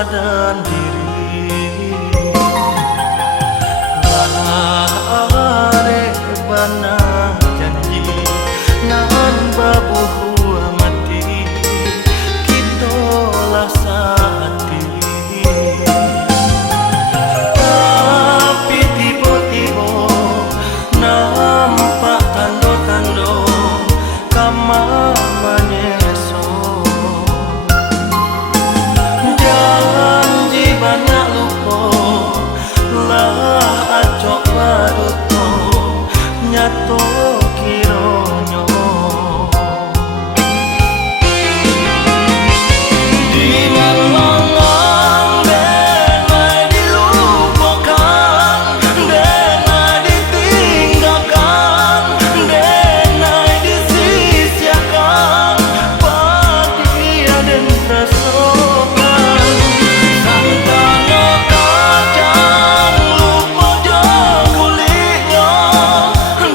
badan diri are bana janji nan babuhu mati kita lasati tapi tiba-tiba nampak tando-tando kamar menyeso janji banyak lupa lah acok baruto nyato kironyo dengan longang denai dilupakan denai ditinggalkan denai disisiakan padia dan rasokan santana kacang lupa jauh kulitnya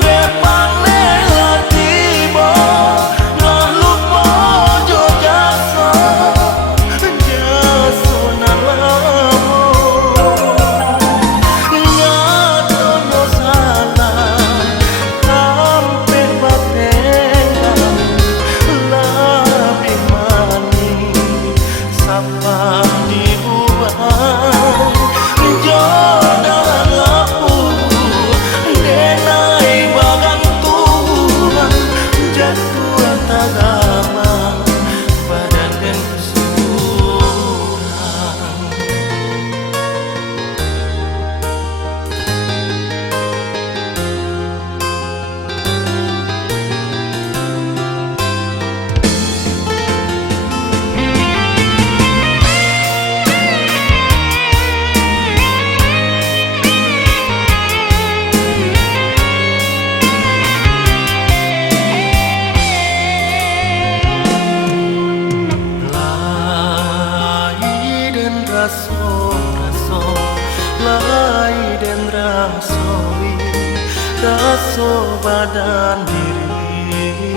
depan lelah tiba lah lupa jo jasa nan lamo ngato no salah kampe batengan labih manis sapa diubah jodohan lapur denai bagang Tuhan jatuh tagama badan dan surang lai dan raso lai dan rasoi raso badan diri